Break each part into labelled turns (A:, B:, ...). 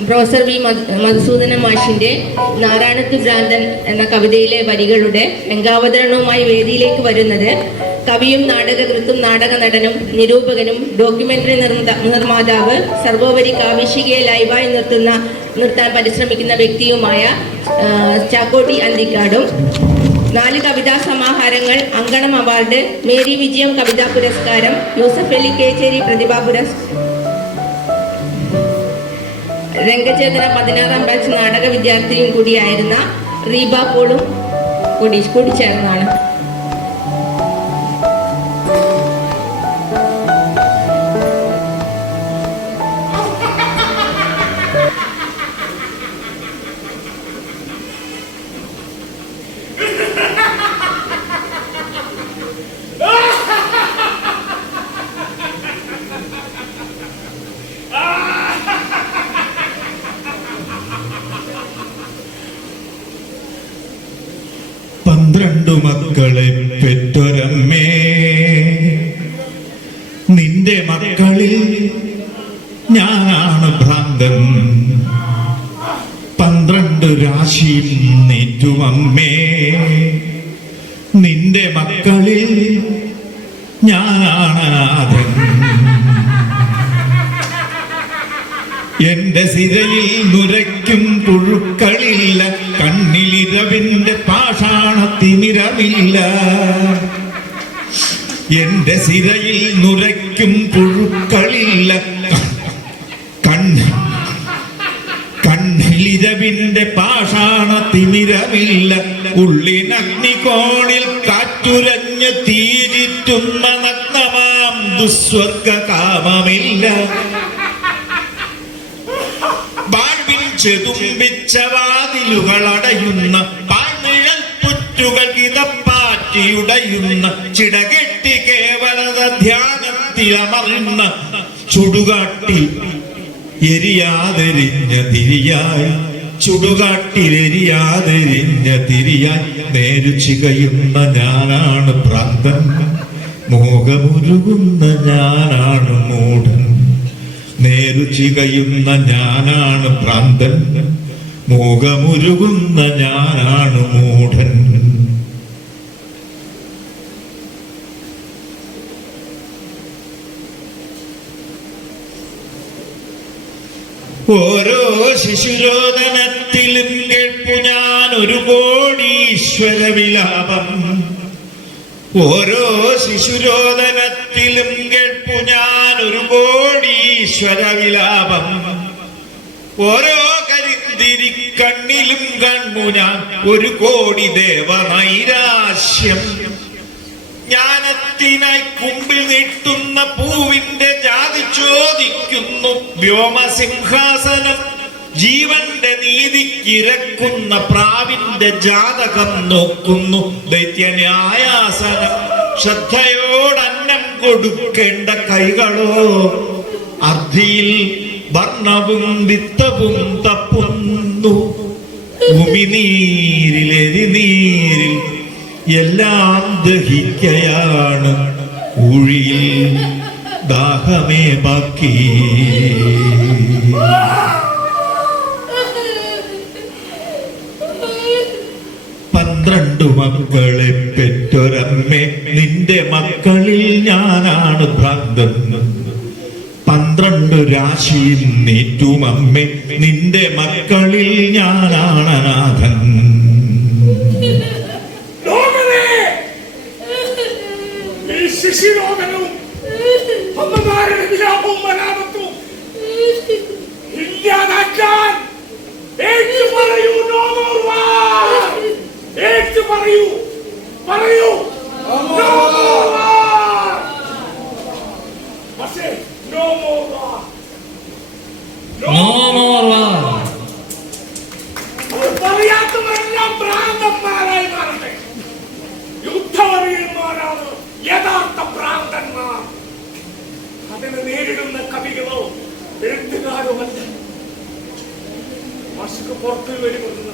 A: Professor V Madhusudana മാഷിന്റെ നാരായണത്ത് ഭ്രാന്തൻ എന്ന കവിതയിലെ വരികളുടെ രംഗാവതരണവുമായി വേദിയിലേക്ക് വരുന്നത് കവിയും നാടകകൃത്തും നാടക നടനും നിരൂപകനും ഡോക്യുമെന്ററി നിർമ്മാ- നിർമ്മാതാവ് സർവോപരി കാവിശികയെ ലൈവായി നിർത്തുന്ന നിർത്താൻ പരിശ്രമിക്കുന്ന വ്യക്തിയുമായ ചാക്കോട്ടി അന്തിക്കാടും. നാല് കവിതാ സമാഹാരങ്ങൾ അങ്കണം അവാർഡ് മേരി വിജയം കവിതാ പുരസ്കാരം യൂസഫ് അലി കേച്ചേരി പ്രതിഭാ പുരസ് രംഗചേതന പതിനാറാം ബാച്ച് നാടക വിദ്യാർത്ഥിയും കൂടിയായിരുന്ന റീബ പോളും കൂടി കൂടിച്ചേർന്നാണ്
B: പന്ത്രണ്ടു മക്കളെ പെറ്റൊരമ്മേ. നിന്റെ മക്കളിൽ ഞാനാണ് ഭ്രാന്തൻ. പന്ത്രണ്ട് രാശിയിൽ നേറ്റുമമ്മേ നിന്റെ മക്കളിൽ ഞാനാണ് ആദൻ എന്റെ സിരയിൽ നുരയ്ക്കും പുഴുക്കളില്ല കണ്ണിലിരവിന്റെ പാഷാണത്തിമിരമില്ല എന്റെ സിരയിൽ നുരയ്ക്കും പുഴുക്കളില്ല കണ്ണ് കണ്ണിലിരവിന്റെ പാഷാണത്തിനിരവില്ല ഉള്ളിനഗ്നികോണിൽ കാറ്റുരഞ്ഞ് തീരിറ്റുന്ന നഗ്നമാം ദുസ്വർഗ കാമമില്ല ചെതുമ്പിച്ച പാഴ്നിഴൽ പുറ്റുകൾ ഇതപ്പാറ്റിയുടയുന്ന ചിടകെട്ടി കേവലത ധ്യാനത്തിലമറിന്ന ചുടുകാട്ടി എരിയാതെരിഞ്ഞ തിരിയായി. ചുടുകാട്ടിലെരിയാതെരിഞ്ഞ തിരിയായി. നേരു ചികയുന്ന ഞാനാണ് പ്രാന്തൻ മോഹമുരുകുന്ന ഞാനാണ് മൂഢൻ. നേരു ചികയുന്ന ഞാനാണ് പ്രാന്തൻ മോഹമുരുകുന്ന ഞാനാണ് മൂഢൻ. ഓരോ ശിശുരോദനത്തിലും കേൾപ്പു ഞാൻ ഒരു കോടീശ്വര വിലാപം ഓരോ ശിശുരോദനത്തിലും കേൾപ്പു ഞാൻ ഒരു കോടീശ്വര വിലാപം ഓരോ കരിന്തിരി കണ്ണിലും കണ്ണു ഞാൻ ഒരു കോടി ദേവനൈരാശ്യം. ജ്ഞാനത്തിനായി കുമ്പിൽ നീട്ടുന്ന പൂവിൻ വ്യോമസിംഹാസനം ജീവന്റെ നീതിക്കിരക്കുന്ന പ്രാവിന്റെ ജാതകം നോക്കുന്നു. ദൈത്യന്യായാസനം ശ്രദ്ധയോടന്നം കൊടുക്കേണ്ട കൈകളോ അർദ്ധിയിൽ വർണവും വിത്തവും തപ്പുന്നു. ഭൂമിനീരിലെരിനീരിൽ എല്ലാം ദഹിക്കയാണ്. ഊഴിയിൽ ദാഹമേ ബാക്കി. പന്ത്രണ്ടു മക്കളെ പെറ്റൊരമ്മേ നിന്റെ മക്കളിൽ ഞാനാണ് ഭ്രാന്തൻ. പന്ത്രണ്ട് രാശിയിൽ നീറ്റുമമ്മേ നിന്റെ മക്കളിൽ ഞാനാണ് അനാഥൻ.
C: ലോകമേ! Pagmamahal na nila akong malaman മാഷക്ക് പുറത്തു വരുമെന്ന്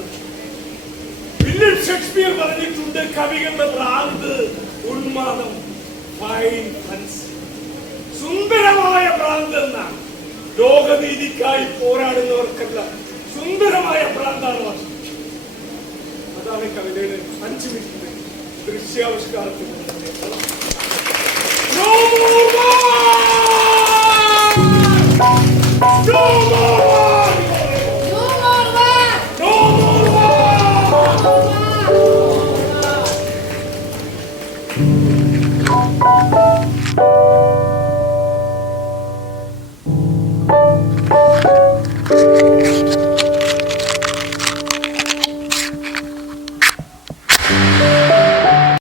C: വില്യം ഷേക്സ്പിയർ പറഞ്ഞിട്ടുണ്ട് കവികളുടെ ഭ്രാന്ത് ഉന്മാദം ഫൈൻ സുന്ദരമായ ഭ്രാന്ത് എന്നാണ്. ലോകനീതിക്കായി പോരാടുന്നവർക്കല്ല സുന്ദരമായ പ്രാന്താണ് ഭാഷ അതാണ് കവിതയുടെ അഞ്ചു മിനിറ്റ് ദൃശ്യാവിഷ്കാരത്തിൽ